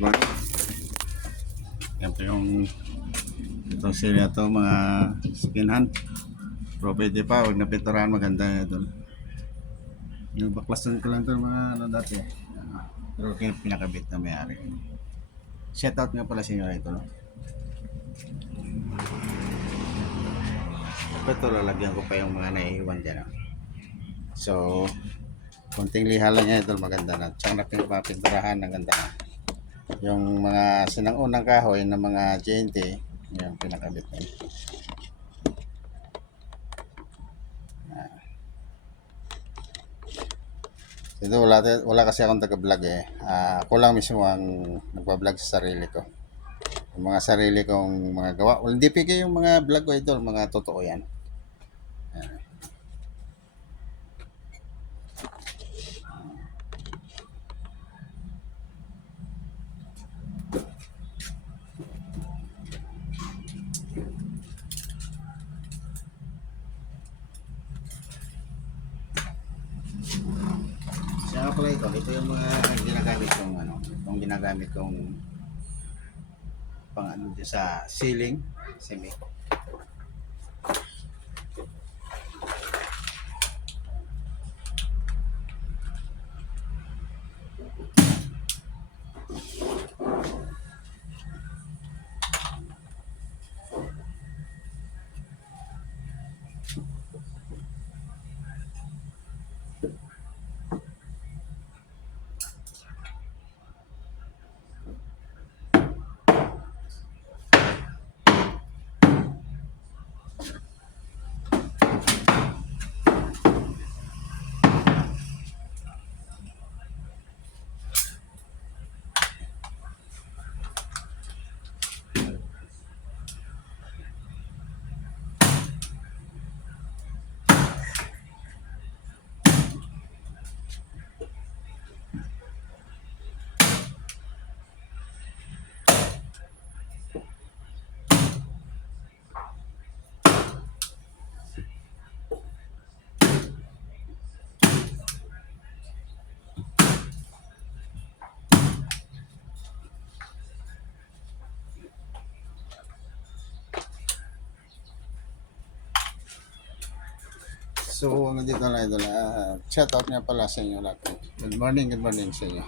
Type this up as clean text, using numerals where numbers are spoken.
good morning. Yan po yung itong sila to mga skin hand. Property pa, huwag na piturahan, maganda yan ito. Yung baklasan ko lang ito mga ano dati. Pero pinakabit na may-ari. Shout out nga pala sa inyo ito. No? Ito lalagyan ko pa yung mga naiiwan dyan. No? So, konting liha lang yan ito, maganda na. Tsaka na pinapinturahan, ang ganda na. Yung mga sinang-unang kahoy ng mga JNT, yung pinakabit na yun. Ito wala kasi akong taga-vlog eh. Ako lang mismo ang nagpa-vlog sa sarili ko. Yung mga sarili kong mga gawa. Well, hindi piki yung mga vlog ko ito, mga totoo yan. Siya nga pala ito. Ito yung mga ginagamit kong ano, itong ginagamit kong pang ano dyan sa ceiling. Semi. So, hanggang dito lang ito. Shout out nga pala sa inyo lahat. Good morning sa inyo.